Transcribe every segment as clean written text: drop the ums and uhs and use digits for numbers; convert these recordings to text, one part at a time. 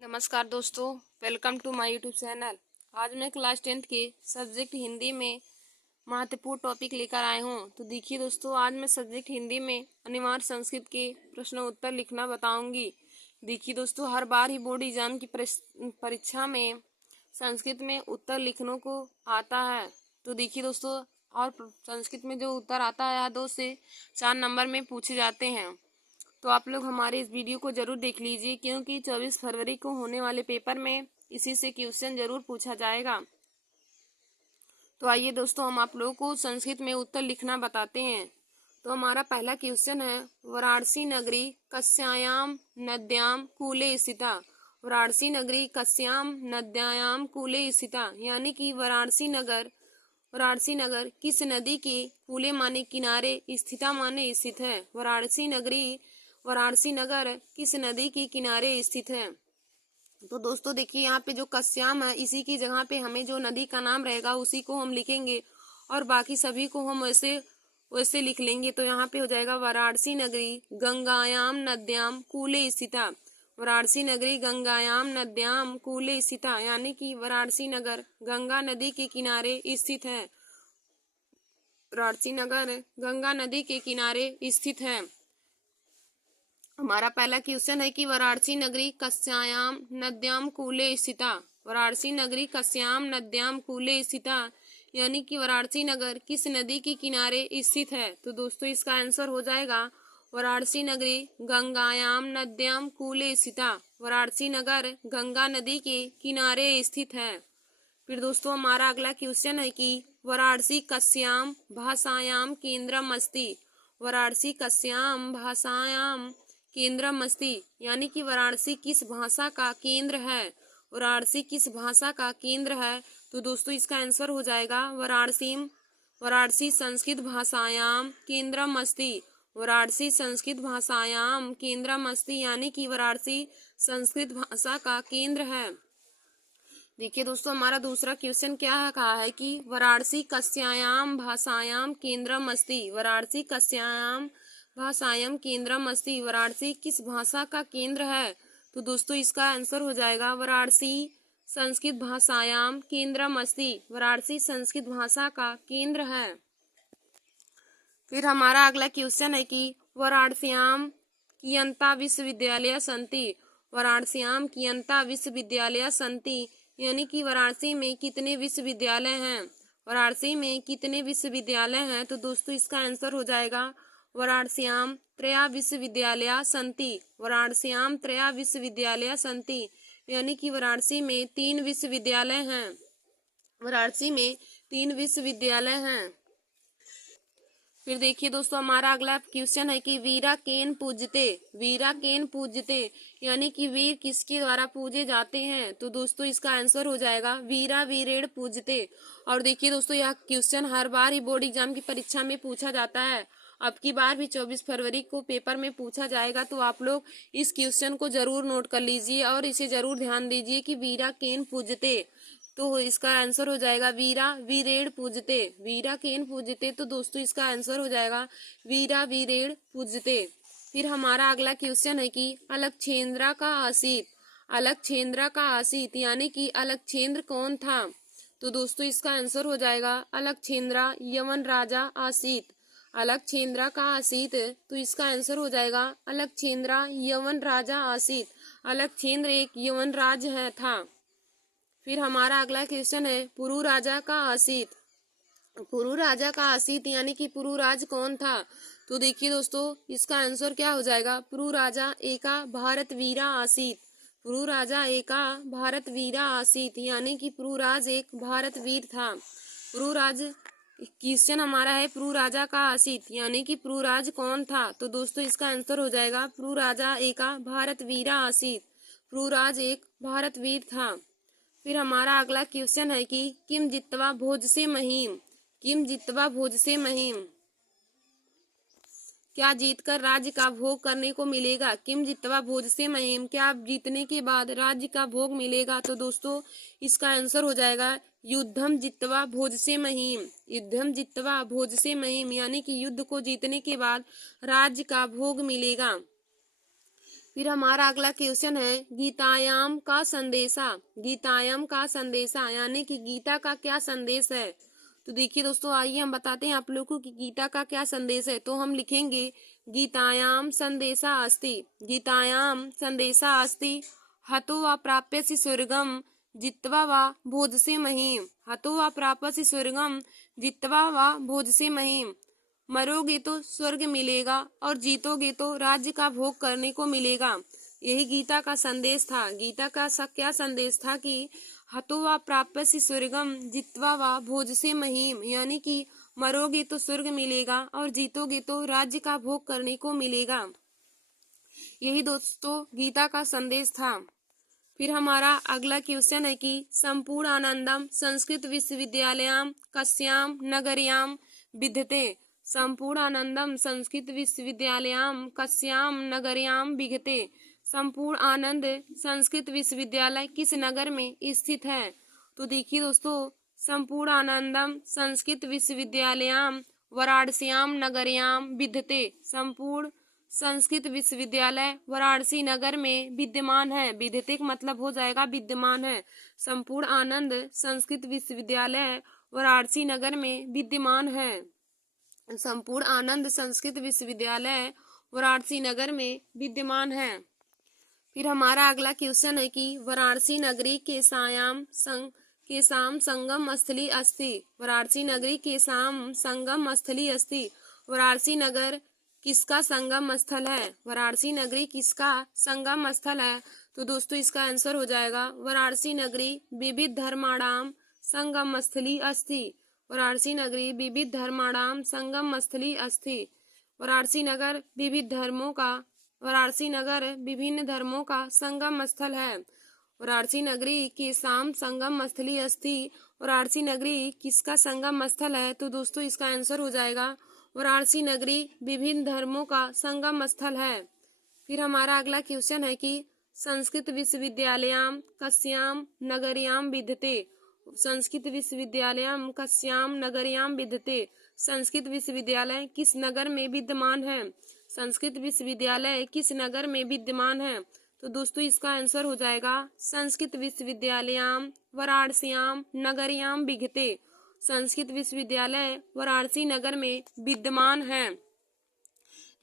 नमस्कार दोस्तों, welcome to my YouTube channel. आज मैं क्लास 10th के सब्जेक्ट हिंदी में महत्वपूर्ण टॉपिक लेकर आए हूँ। तो देखिए दोस्तों, आज मैं सब्जेक्ट हिंदी में अनिवार्य संस्कृत के प्रश्न उत्तर लिखना बताऊंगी। देखिए दोस्तों, हर बार ही बोर्ड एग्जाम की परीक्षा में संस्कृत में उत्तर लिखने को आता है। तो देखिए दोस्तों, और संस्कृत में जो उत्तर आता है 2 से 4 नंबर में पूछे जाते हैं। तो आप लोग हमारे इस वीडियो को जरूर देख लीजिए, क्योंकि 24 फरवरी को होने वाले पेपर में इसी से क्वेश्चन जरूर पूछा जाएगा। तो आइए दोस्तों, हम आप लोगों को संस्कृत में उत्तर लिखना बताते हैं। तो हमारा पहला क्वेश्चन है, वाराणसी नगरी कस्यायाम नद्याम कूले स्थिता। वाराणसी नगरी कस्याम नद्यायाम कूले स्थिता, यानी कि वाराणसी नगर किस नदी के कूले माने किनारे, स्थिता माने स्थित है। वाराणसी नगर किस नदी के किनारे स्थित है। तो दोस्तों देखिए, यहाँ पे जो कस्याम है, इसी की जगह पे हमें जो नदी का नाम रहेगा उसी को हम लिखेंगे और बाकी सभी को हम वैसे वैसे लिख लेंगे। तो यहाँ पे हो जाएगा वाराणसी नगरी गंगायाम नद्याम कूले स्थिता। वाराणसी नगरी गंगायाम नद्याम कूले स्थिता, यानी कि वाराणसी नगर गंगा नदी के किनारे स्थित है। वाराणसी नगर गंगा नदी के किनारे स्थित है। हमारा पहला क्वेश्चन है कि वाराणसी नगरी कस्यायाम नद्याम कूले स्थिता। वाराणसी नगरी कस्याम नद्याम कूले स्थिता, यानी कि वाराणसी नगर किस नदी के किनारे स्थित है। तो दोस्तों इसका आंसर हो जाएगा वाराणसी नगरी गंगायाम नद्याम कूले स्थिता। वाराणसी नगर गंगा नदी के किनारे स्थित है। फिर दोस्तों हमारा अगला क्वेश्चन है कि वाराणसी कस्याम भाषायाम केंद्रम अस्ति। वाराणसी कस्याम भाषायाम केंद्रम अस्ति, यानी कि वाराणसी किस भाषा का केंद्र है। वाराणसी किस भाषा का केंद्र है। तो दोस्तों इसका आंसर हो जाएगा वाराणसी संस्कृत भाषायाम केंद्रम अस्ति। वाराणसी संस्कृत भाषायाम केंद्रम अस्ति, यानी कि वाराणसी संस्कृत भाषा का केंद्र है। देखिए दोस्तों, हमारा दूसरा क्वेश्चन क्या है, कहा है कि वाराणसी कस्यायाम भाषायाम केंद्रम अस्ति। वाराणसी कस्यायाम भाषायाम केंद्रम अस्ति, वाराणसी किस भाषा का केंद्र है। तो दोस्तों इसका आंसर हो जाएगा वाराणसी संस्कृत भाषायाम केंद्रम अस्ति। वाराणसी संस्कृत भाषा का केंद्र है। फिर हमारा अगला क्वेश्चन है कि वाराणस्याम कियंता विश्वविद्यालय संति। वाराणस्याम कियंता विश्वविद्यालय संति, यानी कि वाराणसी में कितने विश्वविद्यालय हैं। वाराणसी में कितने विश्वविद्यालय हैं। तो दोस्तों इसका आंसर हो जाएगा वाराणस्याम त्रया विश्वविद्यालय संति। वाराणस्याम त्रया विश्वविद्यालय संति, यानी कि वाराणसी में 3 विश्वविद्यालय हैं। वाराणसी में 3 विश्वविद्यालय हैं। फिर देखिए दोस्तों, हमारा अगला क्वेश्चन है कि वीरा केन पूजते। वीरा केन पूजते, यानी कि वीर किसके द्वारा पूजे जाते हैं। तो दोस्तों इसका आंसर हो जाएगा वीरा वीरेण पूजते। और देखिए दोस्तों, यह क्वेश्चन हर बार ही बोर्ड एग्जाम की परीक्षा में पूछा जाता है। अब की बार भी 24 फरवरी को पेपर में पूछा जाएगा। तो आप लोग इस क्वेश्चन को जरूर नोट कर लीजिए और इसे जरूर ध्यान दीजिए कि वीरा केन पूजते। तो इसका आंसर हो जाएगा वीरा वीरेण पूजते। वीरा केन पूजते, तो दोस्तों इसका आंसर हो जाएगा वीरा वीरेण पूजते। फिर हमारा अगला क्वेश्चन है कि अलक्षेंद्रा का आसीत। अलक्षेंद्रा का आसीत, यानी कि अलक्षेंद्र कौन था। तो दोस्तों इसका आंसर हो जाएगा अलक्षेंद्रा यवन राजा आसीत। अलक्षेंद्रा का आसीत, तो इसका आंसर हो जाएगा अलक्षेंद्रा यवन राजा आसीत। अलक्षेंद्र एक यवन राज है था। फिर हमारा अगला क्वेश्चन है पुरु राजा का आसीत। पुरु राजा का आसीत, यानी कि पुरु राज कौन था। तो देखिए दोस्तों इसका आंसर क्या हो जाएगा, पुरु राजा एका भारत वीरा आसीत। पुरु राजा एका भारत वीरा आसीत, यानी कि पुरु राज एक भारत वीर था। पुरु राज क्वेश्चन हमारा है पुरु राजा का आसीत, यानी कि पुरु राज कौन था। तो दोस्तों इसका आंसर हो जाएगा पुरु राजा एका भारत वीरा आसीत। पुरु राज एक भारत वीर था। फिर हमारा अगला क्वेश्चन है कि किम जित्वा भोज से महीम। किम जित्वा भोज से महीम, क्या जीतकर राज्य का भोग करने को मिलेगा। किम जित्वा भोज से महीम, क्या जीतने के बाद राज्य का भोग मिलेगा। तो दोस्तों इसका आंसर हो जाएगा युद्धम जित्वा भोज से महीम। युद्धम जित्वा भोज से महीम, यानी कि युद्ध को जीतने के बाद राज्य का भोग मिलेगा। फिर हमारा अगला क्वेश्चन है गीतायाम का संदेशा। गीतायाम का संदेशा यानी कि गीता का क्या संदेश है। तो देखिए दोस्तों, आइए हम बताते हैं आप लोगों को कि गीता का क्या संदेश है। तो हम लिखेंगे गीतायाम संदेशा अस्ति। गीतायाम संदेशा अस्ति हतो वा प्राप्यसि स्वर्गम जित्वा वा भोजसे महीम। हतो वा प्राप्यसि स्वर्गम जित्वा वा भोजसे महीम। मरोगे तो स्वर्ग मिलेगा और जीतोगे तो राज्य का भोग करने को मिलेगा। यही गीता का संदेश था। गीता का क्या संदेश था कि हतो वा प्राप्यसि स्वर्गम जित्वा वा भोजसे महीम, यानी कि मरोगे तो स्वर्ग मिलेगा और जीतोगे तो राज्य का भोग करने को मिलेगा। यही दोस्तों गीता का संदेश था। फिर हमारा अगला क्वेश्चन है कि संपूर्ण आनंदम संस्कृत विश्वविद्यालयाम कस्याम नगर्याम विद्यते। संपूर्ण आनंदम संस्कृत विश्वविद्यालयाम कस्याम नगर्याम विद्यते। संपूर्ण आनंद संस्कृत विश्वविद्यालय किस नगर में स्थित है। तो देखिए दोस्तों, संपूर्ण आनंदम संस्कृत विश्वविद्यालयाम वाराणस्याम नगर्याम विद्यते। संपूर्ण संस्कृत विश्वविद्यालय वाराणसी नगर में विद्यमान है। विद्यते का मतलब हो जाएगा विद्यमान है। संपूर्ण आनंद संस्कृत विश्वविद्यालय वाराणसी नगर में विद्यमान है। संपूर्ण आनंद संस्कृत विश्वविद्यालय वाराणसी नगर में विद्यमान है। फिर हमारा अगला क्वेश्चन है कि वाराणसी नगरी के शाम संगम स्थली अस्ति। वाराणसी नगरी के शाम संगम स्थली अस्ति। वाराणसी नगर किसका संगम स्थल है। वाराणसी नगरी किसका संगम स्थल है। तो दोस्तों इसका आंसर हो जाएगा वाराणसी नगरी विविध धर्माणाम संगम स्थली अस्ति। वाराणसी नगरी विविध धर्माणाम संगम स्थली अस्ति। वाराणसी नगर विभिन्न धर्मों का संगम स्थल है। वाराणसी नगरी के शाम संगम स्थली अस्ति। वाराणसी नगरी किसका संगम स्थल है। तो दोस्तों इसका आंसर हो जाएगा वाराणसी नगरी विभिन्न धर्मों का संगम स्थल है। फिर हमारा अगला क्वेश्चन है कि संस्कृत विश्वविद्यालयाम कस्याम नगर्याम विद्यते। संस्कृत विश्वविद्यालयाम कस्याम नगर्याम विद्यते। संस्कृत विश्वविद्यालय किस नगर में विद्यमान है। संस्कृत विश्वविद्यालय किस नगर में विद्यमान है। तो दोस्तों इसका आंसर हो जाएगा संस्कृत विश्वविद्यालयाम वाराणस्याम नगर्याम विद्यते। संस्कृत विश्वविद्यालय वाराणसी नगर में विद्यमान है।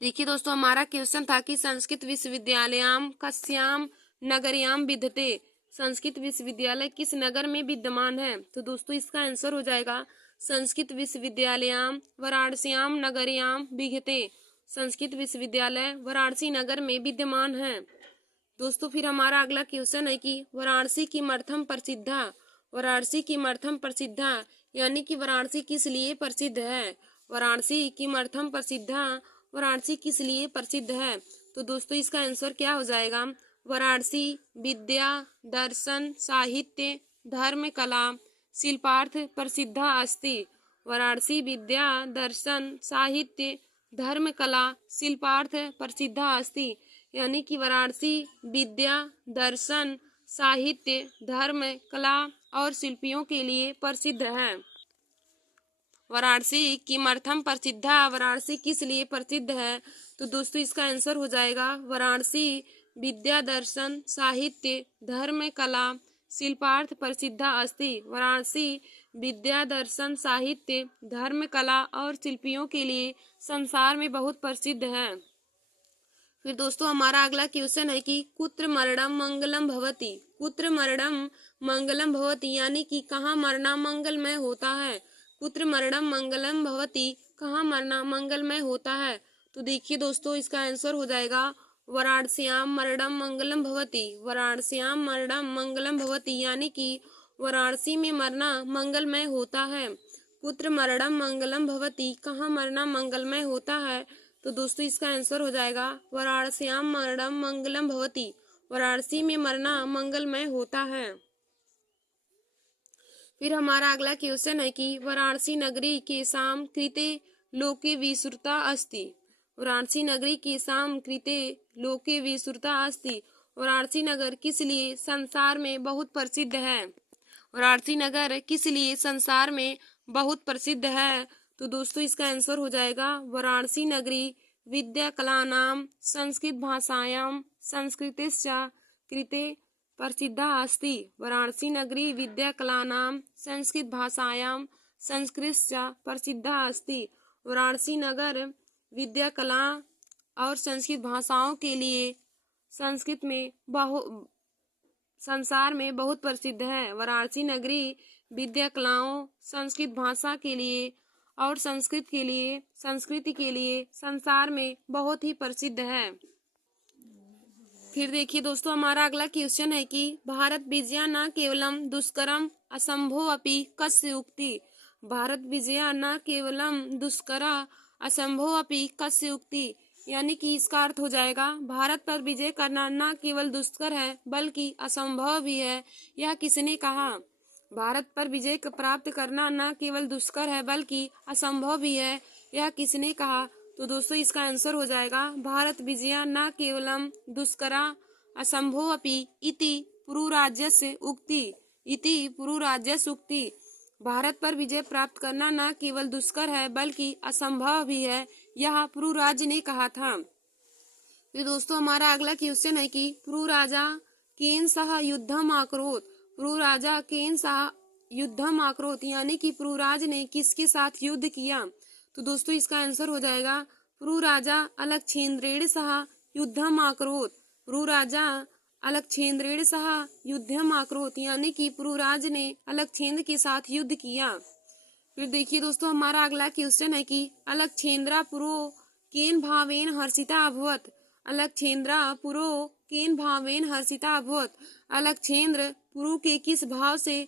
देखिए दोस्तों, हमारा क्वेश्चन था कि संस्कृत विश्वविद्यालयाम कस्याम नगर्याम विद्यते। संस्कृत विश्वविद्यालय किस नगर में विद्यमान है। तो दोस्तों इसका आंसर हो जाएगा संस्कृत विश्वविद्यालयाम वाराणस्याम नगर्याम विद्यते। संस्कृत विश्वविद्यालय वाराणसी नगर में विद्यमान है। दोस्तों फिर हमारा अगला क्वेश्चन है कि वाराणसी की मर्थम प्रसिद्धा। वाराणसी की मर्थम प्रसिद्धा यानी कि वाराणसी किस लिए प्रसिद्ध है। वाराणसी की मर्थम प्रसिद्धा वाराणसी किस लिए प्रसिद्ध है। तो दोस्तों इसका आंसर क्या हो जाएगा वाराणसी विद्या दर्शन साहित्य धर्म कला शिल्पार्थ प्रसिद्धा अस्ति। वाराणसी विद्या दर्शन साहित्य धर्म कला शिल्पार्थ प्रसिद्धा अस्ति, यानी कि वाराणसी विद्या दर्शन साहित्य धर्म कला और शिल्पियों के लिए प्रसिद्ध है। वाराणसी किमर्थम प्रसिद्धा वाराणसी किस लिए प्रसिद्ध है। तो दोस्तों इसका आंसर हो जाएगा वाराणसी विद्या दर्शन साहित्य धर्म कला शिल्पार्थ प्रसिद्धा अस्ति। वाराणसी विद्या दर्शन साहित्य धर्म कला और शिल्पियों के लिए संसार में बहुत प्रसिद्ध है। फिर दोस्तों हमारा अगला क्वेश्चन है कि कुत्र मरणम मंगलम भवति। कुत्र मरणम मंगलम भवति यानी कि कहाँ मरना मंगलमय होता है। कुत्र मरणम मंगलम भवति कहाँ मरना मंगलमय होता है। तो देखिए दोस्तों इसका आंसर हो जाएगा वाराणस्याम मरणम मंगलम भवति। वाराणस्याम मरणम मंगलम भवति यानी कि वाराणसी में मरना मंगलमय होता है। कुत्र मरणम मंगलम भवति कहाँ मरना मंगलमय होता है। तो दोस्तों इसका आंसर हो जाएगा वाराणस्याम मरणम मंगलम भवति। वाराणसी में मरना मंगलमय होता है। फिर हमारा अगला क्वेश्चन है कि वाराणसी नगरी के साम कृते लोके विश्रुता अस्ति। वाराणसी नगरी के साम कृते लोके विश्रुता अस्ति। वाराणसी नगर किस लिए संसार में बहुत प्रसिद्ध है। वाराणसी नगर किस लिए संसार में बहुत प्रसिद्ध है। तो दोस्तों इसका आंसर हो जाएगा वाराणसी नगरी विद्या कला नाम संस्कृत भाषायाम संस्कृतिश्च कृते प्रसिद्धा अस्ति। वाराणसी नगरी विद्याकलानां संस्कृत भाषायां संस्कृतश्च प्रसिद्धा अस्ति। वाराणसी नगर विद्या कला और संस्कृत भाषाओं के लिए संस्कृत में संसार में बहुत प्रसिद्ध है। वाराणसी नगरी विद्या कलाओं, संस्कृत भाषा के लिए और संस्कृति के लिए संसार में बहुत ही प्रसिद्ध है। फिर देखिए दोस्तों, हमारा अगला क्वेश्चन है कि भारत विजया न केवलम दुष्करम असंभो अपि कस्य उक्ति। भारत विजया न केवलम दुष्करा असंभव अपि कस्य उक्ति, यानी कि इसका अर्थ हो जाएगा भारत पर विजय करना न केवल दुष्कर है बल्कि असंभव भी है, यह किसने कहा। भारत पर विजय प्राप्त करना न केवल दुष्कर है बल्कि असंभव भी है, यह किसने कहा। तो दोस्तों इसका आंसर हो जाएगा भारत विजया न केवलम दुष्करा असंभव अपि इति पुरुराज्यस्य उक्ति। इति पुरुराज्यस्य उक्ति। भारत पर विजय प्राप्त करना न केवल दुष्कर है बल्कि असंभव भी है, यह पुरुराज ने कहा था। तो दोस्तों हमारा अगला क्वेश्चन है कि पुरुराजा केन सह युद्धम आकरोत। पुरुराजा केन सह युद्धम आकरोत, यानी कि पुरुराज ने किसके साथ युद्ध किया। तो दोस्तों इसका आंसर हो जाएगा पुरुराजा अलक्षेंद्रेण सह युद्धम आकरोत। पुरुराजा अलक्षेंद्रेण सह युद्धम आकरोत, यानी कि पुरुराज ने अलक्षेंद्र के साथ युद्ध किया। फिर देखिए दोस्तों हमारा अगला क्वेश्चन है कि अलक्षेंद्रा पुरो केन भावेन हर्षिता अभवत। अलक्षेंद्रा पुरो केन भावेन हर्षिता अभवत। अलक्षेंद्र पुरु के किस भाव से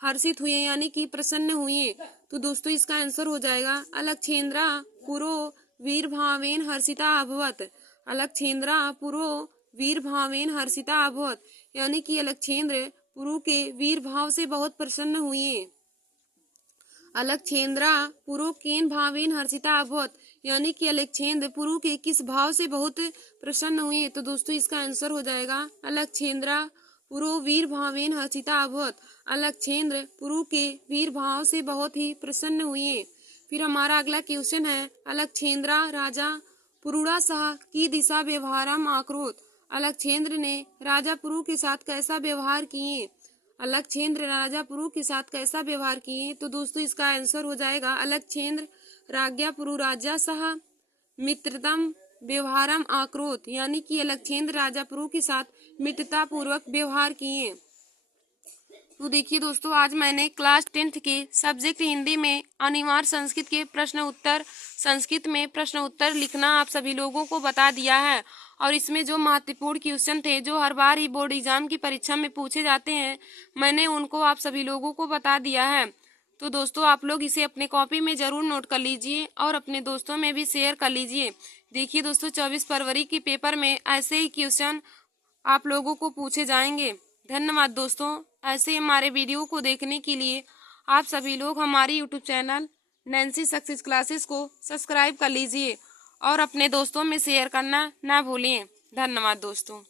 हर्षित हुए, यानी कि प्रसन्न हुए। तो दोस्तों इसका आंसर हो जाएगा अलक्षेंद्रा पुरो वीर भावेन हर्षिता अभवत। अलक्षेंद्रा पुरो वीर भावेन हर्षिता अभवत, यानी कि अलक्षेंद्र पुरु के वीर भाव से बहुत प्रसन्न हुए। अलक्षेंद्रा पुरु केन भावेन हर्षिता अभवत, यानी कि अलक्षेंद्र पुरु के किस भाव से बहुत प्रसन्न हुए। तो दोस्तों इसका आंसर हो जाएगा अलक्षेंद्रा पुरु वीर भावेन हर्षिता अभवत। अलक्षेंद्र पुरु के वीर भाव से बहुत ही प्रसन्न हुए। फिर हमारा अगला क्वेश्चन है अलक्षेंद्रा राजा पुरुड़ा सह की दिशा व्यवहारम आक्रोत। अलक्षेंद्र ने राजा पुरु के साथ कैसा व्यवहार किए। अलक्षेंद्र राजा पुरु के साथ कैसा व्यवहार किए। तो दोस्तों इसका आंसर हो जाएगा अलक्षेंद्र राज्ञा पुरुराजा सह मित्रतम व्यवहारम आक्रोत, यानी कि अलक्षेंद्र राजा पुरु के साथ मित्रता पूर्वक व्यवहार किए। तो देखिए दोस्तों आज मैंने क्लास 10th के सब्जेक्ट हिंदी में अनिवार्य संस्कृत के संस्कृत में प्रश्न उत्तर लिखना आप सभी लोगों को बता दिया है। और इसमें जो महत्वपूर्ण क्वेश्चन थे जो हर बार ही बोर्ड एग्जाम की परीक्षा में पूछे जाते हैं, मैंने उनको आप सभी लोगों को बता दिया है। तो दोस्तों आप लोग इसे अपने कॉपी में जरूर नोट कर लीजिए और अपने दोस्तों में भी शेयर कर लीजिए। देखिए दोस्तों 24 फरवरी के पेपर में ऐसे ही क्वेश्चन आप लोगों को पूछे जाएंगे। धन्यवाद दोस्तों। ऐसे हमारे वीडियो को देखने के लिए आप सभी लोग हमारी YouTube channel Nancy success classes को सब्सक्राइब कर लीजिए और अपने दोस्तों में शेयर करना ना भूलें। धन्यवाद दोस्तों।